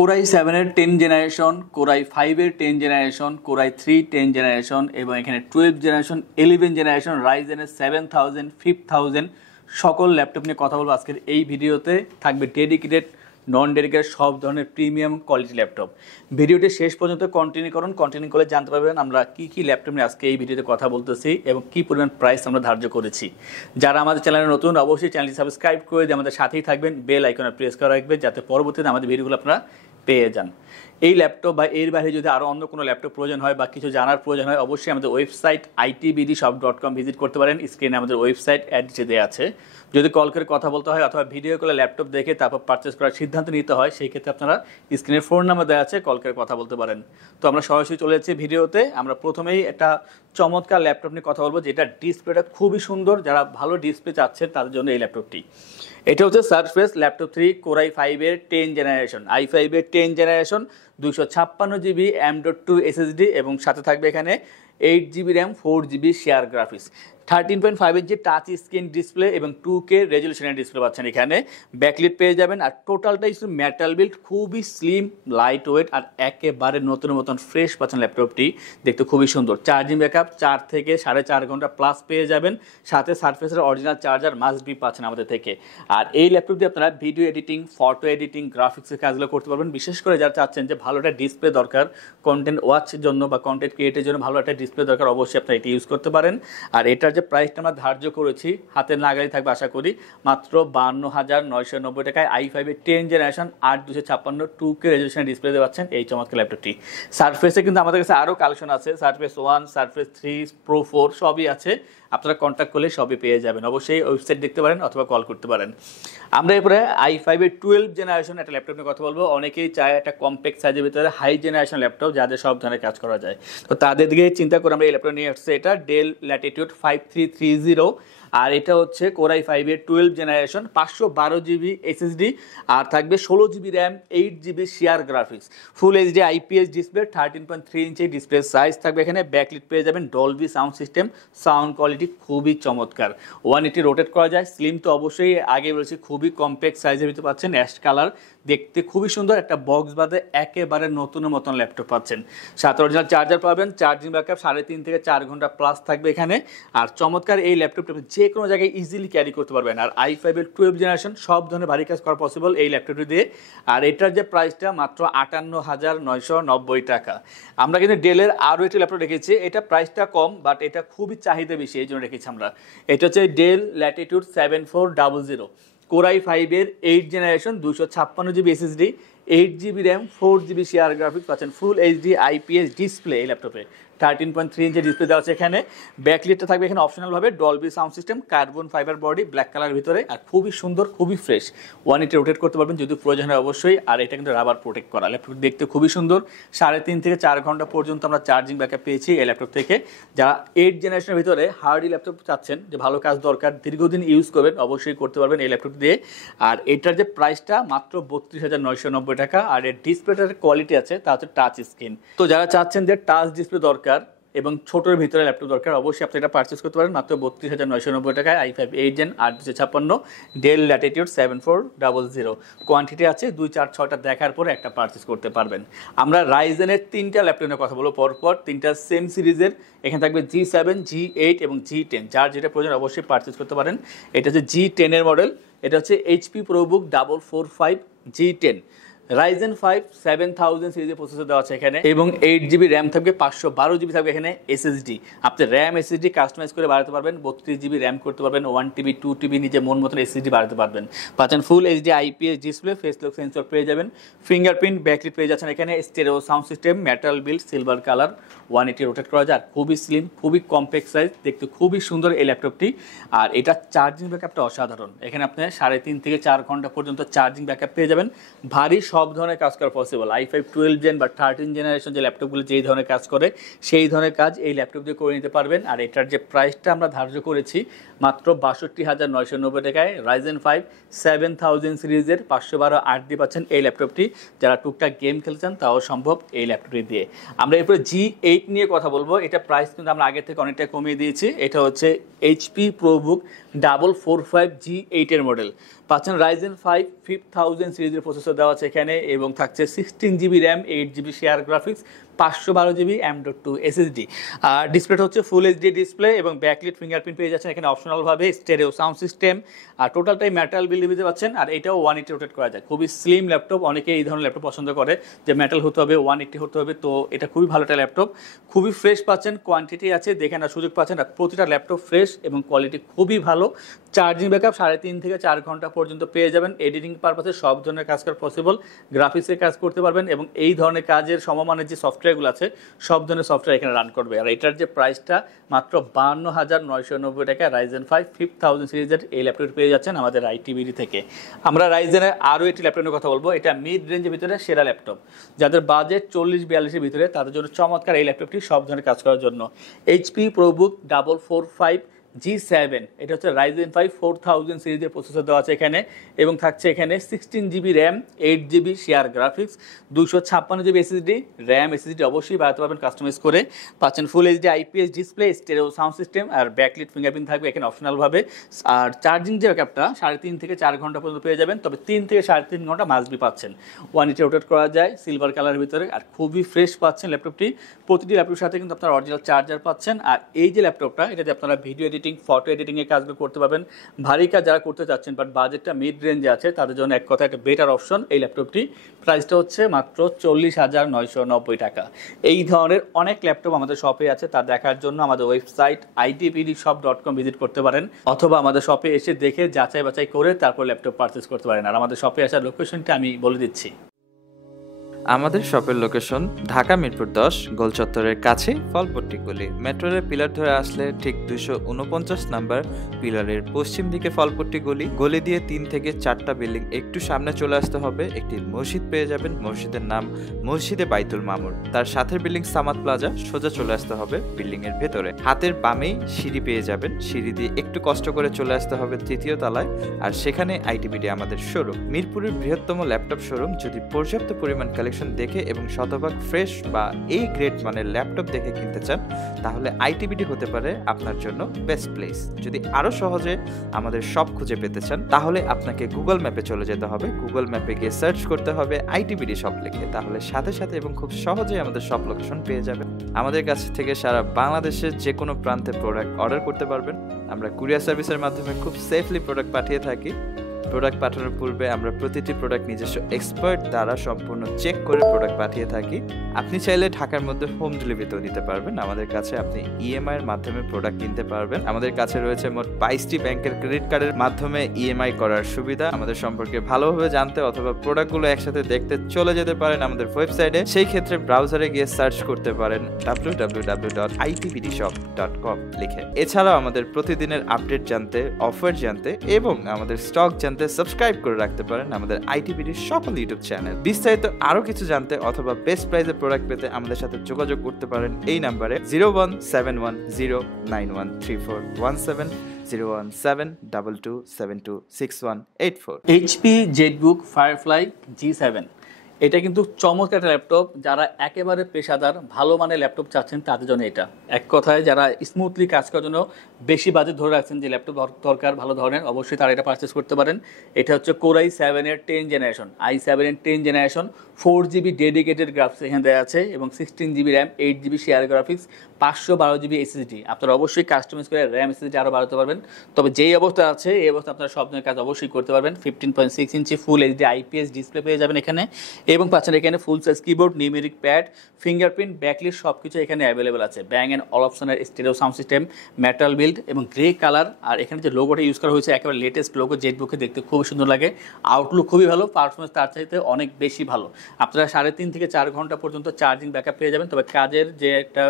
Core i 7 এর 10 generation, core i 5 এর 10 generation, core i 3 10 generation এবং এখানে 12 জেনারেশন, 11 জেনারেশন, রাইজেনের 7000, 5000 সকল ল্যাপটপ নিয়ে কথা বলবো আজকের এই ভিডিওতে। থাকবে ডেডিকেটেড, নন ডেডিকেটেড সব ধরনের প্রিমিয়াম কোয়ালিটি ল্যাপটপ। ভিডিওটি শেষ পর্যন্ত কন্টিনিউ করলে জানতে পারবেন আমরা কি ল্যাপটপ নিয়ে আজকে এই ভিডিওতে কথা বলতেছি এবং কি পরিমাণ প্রাইস আমরা ধার্য করেছি। যারা আমাদের চ্যানেলে নতুন অবশ্যই চ্যানেলটি সাবস্ক্রাইব করে দিয়ে আমাদের সাথেই থাকবেন, বেল আইকনে প্রেস করে রাখবেন যাতে পরবর্তীতে আমাদের ভিডিওগুলো আপনারা পেয়ে যান। এই ল্যাপটপ বা এর বাইরে যদি আরও অন্য কোনো ল্যাপটপ প্রয়োজন হয় বা কিছু জানার প্রয়োজন হয় অবশ্যই আমাদের ওয়েবসাইট itbdshop.com ভিজিট করতে পারেন। স্ক্রিনে আমাদের ওয়েবসাইট অ্যাড্রেসে দেওয়া আছে। যদি কল করে কথা বলতে হয় অথবা ভিডিও কলে ল্যাপটপ দেখে তারপর পারচেস করার সিদ্ধান্ত নিতে হয় সেই ক্ষেত্রে আপনারা স্ক্রিনের ফোন নাম্বার দেওয়া আছে, কল করে কথা বলতে পারেন। তো আমরা সরাসরি চলে যাচ্ছি ভিডিওতে। আমরা প্রথমেই একটা চমৎকার ল্যাপটপ নিয়ে কথা বলবো যেটা ডিসপ্লেটা খুবই সুন্দর। যারা ভালো ডিসপ্লে চাচ্ছেন তাদের জন্য এই ল্যাপটপটি। এটা হচ্ছে সারফেস ল্যাপটপ 3 কোরাই 5 এর 10 জেনারেশন, i5 এর 10 জেনারেশন, 256 জিবি M.2 SSD এবং সাথে থাকবে এখানে 8 GB RAM, 4 GB share graphics, 13.5 ইঞ্চি টাচ স্ক্রিন ডিসপ্লে এবং 2K রেজলিউশনের ডিসপ্লে পাচ্ছেন এখানে। ব্যাকলিট পেয়ে যাবেন আর টোটালটাই শুধু মেটাল বিল্ড, খুবই স্লিম, লাইট ওয়েট আর একেবারে নতুন মতন ফ্রেশ পাচ্ছেন ল্যাপটপটি। দেখতে খুবই সুন্দর। চার্জিং ব্যাকআপ 4 থেকে 4.5 ঘন্টা প্লাস পেয়ে যাবেন। সাথে সারফেসের অরিজিনাল চার্জার মাস্ট বি পাচ্ছেন আমাদের থেকে। আর এই ল্যাপটপ দিয়ে আপনারা ভিডিও এডিটিং, ফটো এডিটিং, গ্রাফিক্সের কাজগুলো করতে পারবেন। বিশেষ করে যারা চাচ্ছেন যে ভালো একটা ডিসপ্লে দরকার কন্টেন্ট ওয়াচের জন্য বা কন্টেন্ট ক্রিয়েটের জন্য ভালো একটা ডিসপ্লে দরকার, অবশ্যই আপনারা এটি ইউজ করতে পারেন। আর এটার যে প্রাইসটা আমরা ধার্য করেছি হাতের নাগালে থাকবে আশা করি মাত্র 52,990 টাকায় i5 এর 10 জেনারেশন 8256 2K রেজলিউশনের ডিসপ্লে দিয়ে পাচ্ছেন এই চমৎকার ল্যাপটপটি। সারফেসে কিন্তু আমাদের কাছে আরও কালেকশন আছে, সারফেস 1, সারফেস 3, প্রো 4 সবই আছে। আপনারা কন্ট্যাক্ট করলে সবই পেয়ে যাবেন। অবশ্যই ওয়েবসাইট দেখতে পারেন অথবা কল করতে পারেন। আমরা এরপরে i5 এর 12 জেনারেশন একটা ল্যাপটপ নিয়ে কথা বলবো। অনেকেই চায় একটা কম্প্যাক্ট সাইজের ভিতরে হাই জেনারেশন ল্যাপটপ যাদের সব ধরনের কাজ করা যায়, তো তাদের দিকে চিন্তা করে আমরা এই ল্যাপটপ নিয়ে আসছে। এটা ডেল ল্যাটিটিউড 5330 আর এটা হচ্ছে কোরাই 5 এর 12 জেনারেশন, 512 জিবি SSD আর থাকবে 16 GB RAM, 8 GB share graphics, ফুল HD IPS display, 13.3 inch display size থাকবে এখানে। ব্যাকলিট পেয়ে যাবেন, Dolby sound system, sound quality খুবই চমৎকার। 180 রোটেট করা যায়। স্লিম তো অবশ্যই আগে বলেছি, খুবই কম্প্যাক্ট সাইজের ভিতরে পাচ্ছেন, অ্যাশ কালার, দেখতে খুবই সুন্দর। একটা বক্স বাদে একেবারে নতুন মতন ল্যাপটপ পাচ্ছেন। সাথে অরিজিনাল চার্জার পাবেন। চার্জিং ব্যাকআপ 3.5 থেকে 4 ঘন্টা প্লাস থাকবে এখানে। আর চমৎকার এই ল্যাপটপটা যে কোনো জায়গায় ইজিলি ক্যারি করতে পারবেন। আর i5 এর 12 জেনারেশন সব ধরনের ভারী কাজ করা পসিবল এই ল্যাপটপটি দিয়ে। আর এটার যে প্রাইসটা মাত্র 58,990 টাকা। আমরা কিন্তু ডেলের আরও একটি ল্যাপটপ রেখেছি, এটা প্রাইসটা কম বাট এটা খুবই চাহিদা বেশি, এই জন্য রেখেছি আমরা। এটা হচ্ছে ডেল ল্যাটিটিউড 7400, কোরাই 5 এর 8 generation, 256 GB SSD, 8 GB RAM, 4 GB share graphics পাচ্ছেন, ফুল এইচডি IPS ডিসপ্লে এই ল্যাপটপে, 13.3 ইঞ্চি ডিসপ্লে দেওয়া আছে এখানে। ব্যাকলিটটা থাকবে এখানে অপশনালভাবে, Dolby sound system, carbon fibre body, black colour ভিতরে আর খুবই সুন্দর, খুবই ফ্রেশ। 180 রোটেট করতে পারবেন যদি প্রয়োজন হয় অবশ্যই। আর এটা কিন্তু রাবার প্রোটেক্ট করা। ল্যাপটপ দেখতে খুবই সুন্দর। 3.5 থেকে 4 ঘন্টা পর্যন্ত আমরা চার্জিং ব্যাকআপ পেয়েছি এই ল্যাপটপ থেকে। যারা 8 জেনারেশনের ভিতরে হার্ডি ল্যাপটপ চাচ্ছেন, যে ভালো কাজ দরকার, দীর্ঘদিন ইউজ করবেন, অবশ্যই করতে পারবেন এই ল্যাপটপ দিয়ে। আর এটার যে প্রাইসটা মাত্র 32,990 টাকা। আর এর ডিসপ্লেটার কোয়ালিটি আছে তা হচ্ছে টাচ স্ক্রিন। তো যারা চাচ্ছেন যে টাচ ডিসপ্লে দরকার এবং ছোটোর ভিতরে ল্যাপটপ দরকার, অবশ্যই আপনি এটা পারচেস করতে পারেন মাত্র 32,990 টাকায়। i5 8 gen 8256 del Latitude 7400। Quantity আছে 2, 4, 6টা দেখার পরে একটা পারচেস করতে পারবেন। আমরা রাইজেনের 3টা ল্যাপটপ নিয়ে কথা বলবো পরপর, 3টা সেম সিরিজের। এখানে থাকবে G7, G8 এবং G10। যার যেটা প্রয়োজন অবশ্যই পারচেস করতে পারেন। এটা হচ্ছে G10 এর মডেল। এটা হচ্ছে HP ProBook 445 G10, রাইজেন 5 7000 সিরিজের প্রসেসর দেওয়া আছে এখানে এবং 8 জিবি র্যাম থাকবে, 512 জিবি থাকবে এখানে SSD। আপনি র্যাম SSD কাস্টমাইজ করে বাড়াতে পারবেন, 32 জিবি র্যাম করতে পারবেন, 1 TB 2 TB নিজে মন মতন SSD বাড়াতে পারবেন। পাচ্ছেন full HD IPS display, face lock sensor পেয়ে যাবেন, ফিঙ্গারপ্রিন্ট, ব্যাকলিট পেয়ে যাচ্ছেন এখানে, stereo sound system, metal build, silver colour, 180 rotate করা যায়। আর খুবই স্লিম, খুবই কম্প্যাক্ট সাইজ, দেখতে খুবই সুন্দর এই ল্যাপটপটি। আর এটা চার্জিং ব্যাকআপটা অসাধারণ। এখানে আপনি 3.5 থেকে 4 ঘন্টা পর্যন্ত চার্জিং ব্যাকআপ পেয়ে যাবেন। ভারী সব ধরনের কাজ করা পসিবল। i5 12 জেন বা 13 জেনারেশন যে ল্যাপটপগুলো যেই ধরনের কাজ করে সেই ধরনের কাজ এই ল্যাপটপ দিয়ে করে নিতে পারবেন। আর এটার যে প্রাইসটা আমরা ধার্য করেছি মাত্র 62,990 টাকায়। রাইজেন 5 7000 সিরিজের 512 8 দিয়ে পাচ্ছেন এই ল্যাপটপটি। যারা টুকটাক গেম খেলছেন তাও সম্ভব এই ল্যাপটপটি দিয়ে। আমরা এরপরে G8 নিয়ে কথা বলবো। এটা প্রাইস কিন্তু আমরা আগের থেকে অনেকটা কমিয়ে দিয়েছি। এটা হচ্ছে HP ProBook 445 G8 এর মডেল, পাচ্ছেন Ryzen 5 5000 সিরিজের প্রসেসর দেওয়া আছে এখানে, এবং থাকছে 16 GB RAM, 8 GB share graphics, 512 GB M.2 SSD। আর ডিসপ্লেটা হচ্ছে ফুল এইচডি ডিসপ্লে এবং ব্যাকলিট ফিঙ্গারপ্রিন্ট পেয়ে যাচ্ছেন এখানে অপশনালভাবে, স্টেরিও সাউন্ড সিস্টেম, আর টোটালটাই মেটাল বিল্ড দিতে পাচ্ছেন। আর এটাও 180 রোটেট করা যায়, খুবই স্লিম ল্যাপটপ। অনেকে এই ধরনের ল্যাপটপ পছন্দ করে যে মেটাল হতে হবে, 180 হতে হবে, তো এটা খুবই ভালো একটা ল্যাপটপ, খুবই ফ্রেশ পাচ্ছেন, কোয়ান্টিটি আছে দেখে না সুযোগ পাচ্ছেন। আর প্রতিটা ল্যাপটপ ফ্রেশ এবং কোয়ালিটি খুবই ভালো। চার্জিং ব্যাকআপ 3.5 থেকে 4 ঘন্টা পর্যন্ত পেয়ে যাবেন। এডিটিং পারপাসে সব ধরনের কাজ করা পসিবল, গ্রাফিক্সের কাজ করতে পারবেন, এবং এই ধরনের কাজের সমমানের যে সফটওয়্যারগুলো আছে সব ধরনের সফটওয়্যার এখানে রান করবে। আর এটার যে প্রাইসটা মাত্র 52,990 টাকা, Ryzen 5 5000 সিরিজের এই ল্যাপটপটি পেয়ে যাচ্ছেন আমাদের আইটিবিডি থেকে। আমরা রাইজেনের আরও একটি ল্যাপটপ নিয়ে কথা বলবো, এটা মিড রেঞ্জের ভিতরে সেরা ল্যাপটপ। যাদের বাজেট 40-42-এর ভিতরে তাদের জন্য চমৎকার এই ল্যাপটপটি সব ধরনের কাজ করার জন্য। এইচপি প্রোবুক 445 G7, এটা হচ্ছে Ryzen 5 4000 সিরিজের প্রসেসর দেওয়া আছে এখানে, এবং থাকছে এখানে 16 GB RAM, 8 GB share graphics, 256 GB SSD, RAM SSD অবশ্যই বাড়াতে পারবেন কাস্টমাইজ করে। পাচ্ছেন full HD IPS display, stereo sound system, আর ব্যাকলিট ফিঙ্গারপ্রিন্ট থাকবে এখানে অপশনালভাবে। আর চার্জিং যে ব্যাকআপটা 3.5 থেকে 4 ঘন্টা পর্যন্ত পেয়ে যাবেন, তবে 3 থেকে 3.5 ঘন্টা মাস্ট বি পাচ্ছেন। 180 রোটেট করা যায়, সিলভার কালারের ভিতরে, আর খুবই ফ্রেশ পাচ্ছেন ল্যাপটপটি। প্রতিটি ল্যাপটপের সাথে কিন্তু আপনারা অরিজিনাল চার্জার পাচ্ছেন। আর এই যে ল্যাপটপটা, এটাতে আপনারা ভিডিও এডিটিং, ফটো এডিটিংয়ের কাজগুলো করতে পারবেন। ভারী কাজ যারা করতে চাচ্ছেন বাট বাজেটটা মিড রেঞ্জে আছে তাদের জন্য এক কথা একটা বেটার অপশন এই ল্যাপটপটি। প্রাইসটা হচ্ছে মাত্র 40,990 টাকা। এই ধরনের অনেক ল্যাপটপ আমাদের শপে আছে, তা দেখার জন্য আমাদের ওয়েবসাইট itpdshop.com ভিজিট করতে পারেন, অথবা আমাদের শপে এসে দেখে যাচাই বাছাই করে তারপর ল্যাপটপ পারচেস করতে পারেন। আর আমাদের শপে আসার লোকেশনটা আমি বলে দিচ্ছি। আমাদের শপের লোকেশন ঢাকা মিরপুর 10 গোল চত্বরের কাছে ফলপট্টি গলি। মেট্রোরের পিলার ধরে আসলে ঠিক 249 নাম্বার পিলারের পশ্চিম দিকে ফলপট্টি গলি। গলি দিয়ে 3 থেকে 4টা বিল্ডিং একটু সামনে চলে আসতে হবে, একটি মসজিদ পেয়ে যাবেন। মসজিদের নাম মসজিদে বাইতুল মামুর। তার সাথে বিল্ডিং সামাদ প্লাজা, সোজা চলে আসতে হবে বিল্ডিং এর ভেতরে। হাতের বামেই সিঁড়ি পেয়ে যাবেন, সিঁড়ি দিয়ে একটু কষ্ট করে চলে আসতে হবে 3য় তলায়, আর সেখানে আইটিবিডি আমাদের শোরুম। মিরপুরের বৃহত্তম ল্যাপটপ শোরুম। যদি পর্যাপ্ত পরিমাণ কালেকশন দেখে এবং শতভাগ ফ্রেশ বা এই গ্রেড মানের ল্যাপটপ দেখে কিনতে চান, তাহলে আইটিবিডি হতে পারে আপনার জন্য বেস্ট প্লেস। যদি আরো সহজে আমাদের শপ খুঁজে পেতে চান, তাহলে আপনাকে গুগল ম্যাপে চলে যেতে হবে। গুগল ম্যাপে গিয়ে সার্চ করতে হবে আইটিবিডি শপ লিখে, তাহলে সাথে সাথে এবং খুব সহজেই আমাদের শপ লোকেশন পেয়ে যাবেন। আমাদের কাছ থেকে সারা বাংলাদেশের যে কোনো প্রান্তে প্রোডাক্ট অর্ডার করতে পারবেন। আমরা কুরিয়ার সার্ভিসের মাধ্যমে খুব সেফলি প্রোডাক্ট পাঠিয়ে থাকি। প্রোডাক্ট পাঠানোর পূর্বে আমরা প্রতিটি প্রোডাক্ট নিজস্ব এক্সপার্ট দ্বারা সম্পূর্ণ চেক করে প্রোডাক্ট পাঠিয়ে থাকি। আপনি চাইলে ঢাকার মধ্যে হোম ডেলিভারিতেও নিতে পারবেন। আমাদের কাছে আপনি ইএমআই এর মাধ্যমে প্রোডাক্ট কিনতে পারবেন। আমাদের কাছে রয়েছে মোট 22টি ব্যাংকের ক্রেডিট কার্ডের মাধ্যমে ইএমআই করার সুবিধা। আমাদের সম্পর্কে ভালোভাবে জানতে অথবা প্রোডাক্টগুলো একসাথে দেখতে চলে যেতে পারেন আমাদের ওয়েবসাইটে। সেই ক্ষেত্রে ব্রাউজারে গিয়ে সার্চ করতে পারেন www.itbdshop.com লিখে। এছাড়াও আমাদের প্রতিদিনের আপডেট জানতে, অফার জানতে এবং আমাদের স্টক জানতে সাবস্ক্রাইব করে রাখতে পারেন আমাদের আইটিবিডির সকল ইউটিউব চ্যানেল। বিস্তারিত আরো কিছু জানতে অথবা বেস্ট প্রাইসে প্রোডাক্ট পেতে আমাদের সাথে যোগাযোগ করতে পারেন এই নাম্বারে 01710913417 01722726184। এইচপি জেটবুক ফায়ারফ্লাই G7, এটা কিন্তু চমৎকার একটা ল্যাপটপ। যারা একেবারে পেশাদার ভালো মানের ল্যাপটপ চাচ্ছেন তাদের জন্য এটা এক কথায়। যারা স্মুথলি কাজ করার জন্য বেশি বাজেট ধরে রাখছেন যে ল্যাপটপ দরকার ভালো ধরনের, অবশ্যই তারা এটা পারচেস করতে পারেন। এটা হচ্ছে কোরাই 7-এর 10 জেনারেশন, i7-এর 10 জেনারেশন, 4 GB ডেডিকেটেড গ্রাফিক্স এখানে দেওয়া আছে, এবং 16 GB RAM, 8 GB share graphics, 512 GB SSD। আপনারা অবশ্যই কাস্টমাইজ করে র্যাম SSD আরও বাড়াতে পারবেন। তবে যেই অবস্থা আছে এই অবস্থা আপনারা সব ধরনের কাজ অবশ্যই করতে পারবেন। 15.6 inch full HD IPS display পেয়ে যাবেন এখানে, এবং পাচ্ছেন এখানে full size keyboard, numeric pad, fingerprint, backlit সব কিছু এখানে অ্যাভেলেবেল আছে। ব্যাং অ্যান্ড অলপশনের stereo sound system, metal build এবং গ্রে কালার। আর এখানে যে লোগোটা ইউজ করা হয়েছে একেবারে লেটেস্ট লোগো, জেটবুকে দেখতে খুবই সুন্দর লাগে। আউটলুক খুবই ভালো, পারফরমেন্স তার চাইতে অনেক বেশি ভালো। আপনারা 3.5 থেকে 4 ঘন্টা পর্যন্ত চার্জিং ব্যাকআপ পেয়ে যাবেন। তবে কাজের যে একটা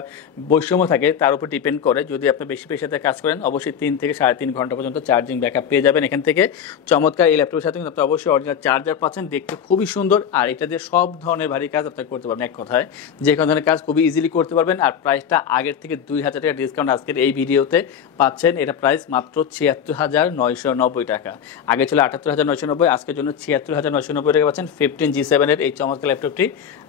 বৈষম্য থাকে তার উপর ডিপেন্ড করে, যদি আপনি বেশি পেশাতে কাজ করেন অবশ্যই 3 থেকে 3.5 ঘন্টা পর্যন্ত চার্জিং ব্যাকআপ পেয়ে যাবেন এখান থেকে। চমৎকার এই ল্যাপটপের সাথে কিন্তু আপনি অবশ্যই অরিজিনাল চার্জার পাচ্ছেন, দেখতে খুবই সুন্দর। আর এটা দিয়ে সব ধরনের ভারী কাজ আপনি করতে পারবেন, এক কথায় যে কোনো ধরনের কাজ খুবই ইজিলি করতে পারবেন। আর প্রাইসটা আগের থেকে 2000 টাকা ডিসকাউন্ট আজকের এই ভিডিওতে পাচ্ছেন। এটা প্রাইস মাত্র 76,990 টাকা। আগে ছিল 78,990, আজকের জন্য 76,990 টাকা পাচ্ছেন 15 G7-এর এই চমৎকার ল্যাপটপটি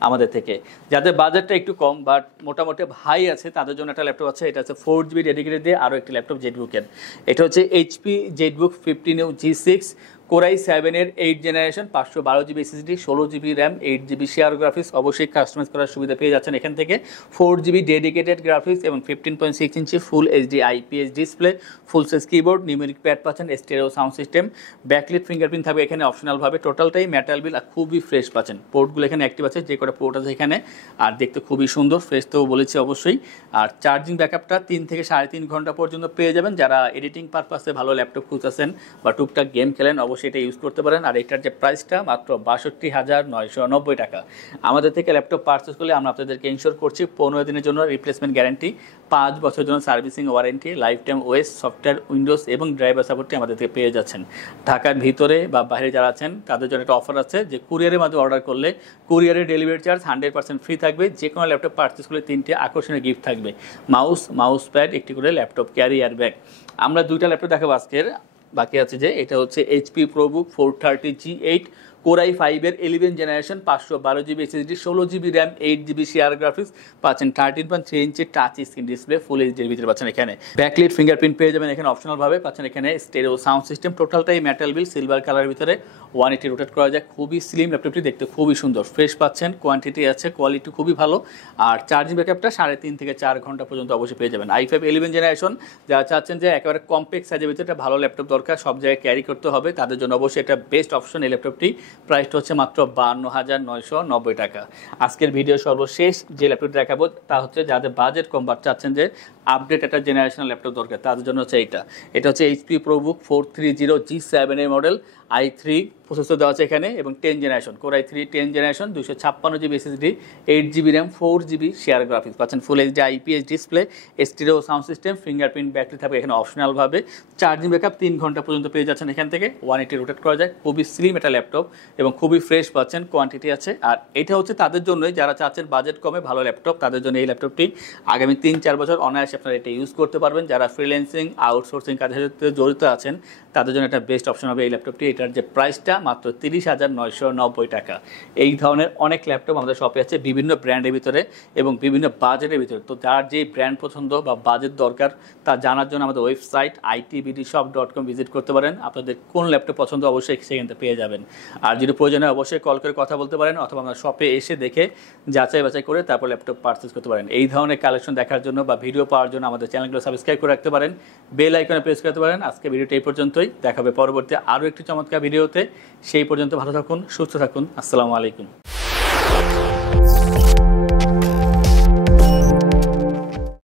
আমাদের থেকে। যাদের বাজেটটা একটু কম বাট মোটামুটি ভাই আছে তাদের জন্য একটা ল্যাপটপ আছে। এটা হচ্ছে 4 GB ডেডিকেটেড দিয়ে আরও একটি ল্যাপটপ জেটবুকের। এটা হচ্ছে HP জেটবুক 15U G6, কোরাই 7-এর 8 generation 512 GB SSD, 16 GB RAM, 8 GB share graphics, অবশ্যই কাস্টমাইজ করার সুবিধা পেয়ে যাচ্ছেন এখান থেকে। 4 জিবি ডেডিকেটেড গ্রাফিক্স এবং 15.6 inch full HD IPS display, full size keyboard, numeric pad পাচ্ছেন, stereo sound system, backlit fingerprint থাকবে এখানে অপশনালভাবে। টোটালটাই মেটাল বিল আর খুবই ফ্রেশ পাচ্ছেন। পোর্টগুলো এখানে অ্যাক্টিভ আছে, যে কটা পোর্ট আছে এখানে, আর দেখতে খুবই সুন্দর, ফ্রেশ তো বলেছি অবশ্যই। আর চার্জিং ব্যাকআপটা 3 থেকে 3.5 ঘন্টা পর্যন্ত পেয়ে যাবেন। যারা এডিটিং পারপাসে ভালো ল্যাপটপ খুঁজতেছেন বা টুকটাক গেম খেলেন, অবশ্যই এটা ইউজ করতে পারেন। আর এটার যে প্রাইসটা মাত্র 62,990 টাকা। আমাদের থেকে ল্যাপটপ পারচেস করলে আমরা আপনাদেরকে ইনশোর করছি 15 দিনের জন্য রিপ্লেসমেন্ট গ্যারান্টি, 5 বছরের জন্য servicing warranty, life time OS, software, Windows এবং ড্রাইভার সাপোর্টটি আমাদের থেকে পেয়ে যাচ্ছেন। ঢাকার ভিতরে বা বাইরে যারা আছেন তাদের জন্য একটা অফার আছে যে কুরিয়ারের মাধ্যমে অর্ডার করলে কুরিয়ারের ডেলিভারি চার্জ 100% ফ্রি থাকবে। যে কোনো ল্যাপটপ পারচেস করলে 3টি আকর্ষণীয় গিফট থাকবে, মাউস প্যাড, একটি করে ল্যাপটপ ক্যারিয়ার ব্যাগ। আমরা 2টা ল্যাপটপ দেখাবো আজকের, বাকি আছে যে এটা হচ্ছে এইচপি প্রোবুক 430G8 কোরাই 5-এর 11 generation 512 GB SSD, 16 GB RAM, 8 GB share graphics পাচ্ছেন, 13.3 inch touch screen display, full এইচডির ভিতরে পাচ্ছেন এখানে। ব্যাকলিট ফিঙ্গারপ্রিন্ট পেয়ে যাবেন এখানে অপশনালভাবে, পাচ্ছেন এখানে স্টেরিও সাউন্ড সিস্টেম। টোটালটাই মেটাল বিল, সিলভার কালারের ভিতরে 180 রোটেট করা যায়। খুবই স্লিম ল্যাপটপটি, দেখতে খুবই সুন্দর, ফ্রেশ পাচ্ছেন, কোয়ান্টিটি আছে, কোয়ালিটি খুবই ভালো। আর চার্জিং ব্যাকআপটা 3.5 থেকে 4 ঘন্টা পর্যন্ত অবশ্যই পেয়ে যাবেন। i5 11 জেনারেশন যারা চাচ্ছেন যে একেবারে কম্প্যাক্ট সাইজের ভিতরে একটা ভালো ল্যাপটপ দরকার, সব জায়গায় ক্যারি করতে হবে, তাদের জন্য অবশ্যই এটা বেস্ট অপশন। এই ল্যাপটপটি প্রাইসটা হচ্ছে মাত্র 52,990 টাকা। আজকের ভিডিও সর্বশেষ যে ল্যাপটপ দেখাবো তা হচ্ছে যাদের বাজেট কম বা চাচ্ছেন যে আপডেট একটা জেনারেশনাল ল্যাপটপ দরকার, তাদের জন্য হচ্ছে এটা হচ্ছে এইচপি প্রোবুক 430G7-এর মডেল, i3 প্রসেসর দেওয়া আছে এখানে এবং 10 generation, core i 3 10 generation, 256 GB SSD, 8 GB RAM, 4 GB share graphics পাচ্ছেন, full HD IPS display, stereo sound system, fingerprint battery থাকবে এখানে অপশনালভাবে। চার্জিং ব্যাকআপ 3 ঘন্টা পর্যন্ত পেয়ে যাচ্ছেন এখান থেকে, 180 রোটেট করা যায়। খুবই স্লিম একটা ল্যাপটপ এবং খুবই ফ্রেশ পাচ্ছেন, কোয়ান্টিটি আছে। আর এটা হচ্ছে তাদের জন্যই যারা চাচ্ছেন বাজেট কমে ভালো ল্যাপটপ, তাদের জন্য এই ল্যাপটপটি আগামী 3-4 বছর অনায়াসে আপনারা এটা ইউজ করতে পারবেন। যারা ফ্রিল্যান্সিং, আউটসোর্সিং কাজের সাথে জড়িত আছেন তাদের জন্য একটা বেস্ট অপশন হবে এই ল্যাপটপটি। এটার যে প্রাইসটা মাত্র 30,990 টাকা। এই ধরনের অনেক ল্যাপটপ আমাদের শপে আছে বিভিন্ন ব্র্যান্ডের ভিতরে এবং বিভিন্ন বাজেটের ভিতরে। তো যার যেই ব্র্যান্ড পছন্দ বা বাজেট দরকার তা জানার জন্য আমাদের ওয়েবসাইট itbdshop.com ভিজিট করতে পারেন। আপনাদের কোন ল্যাপটপ পছন্দ অবশ্যই সেখান থেকে পেয়ে যাবেন। আর যদি প্রয়োজন হয় অবশ্যই কল করে কথা বলতে পারেন, অথবা আমরা শপে এসে দেখে যাচাই বাছাই করে তারপর ল্যাপটপ পারচেস করতে পারেন। এই ধরনের কালেকশন দেখার জন্য বা ভিডিও পাওয়ার জন্য আমাদের চ্যানেলগুলো সাবস্ক্রাইব করে রাখতে পারেন, বেল আইকনে প্রেস করতে পারেন। আজকে ভিডিওটা এই পর্যন্তই, দেখাবে পরবর্তী আরও একটি চমৎকার ভিডিওতে। সেই পর্যন্ত ভালো থাকুন, সুস্থ থাকুন, আসসালামু আলাইকুম।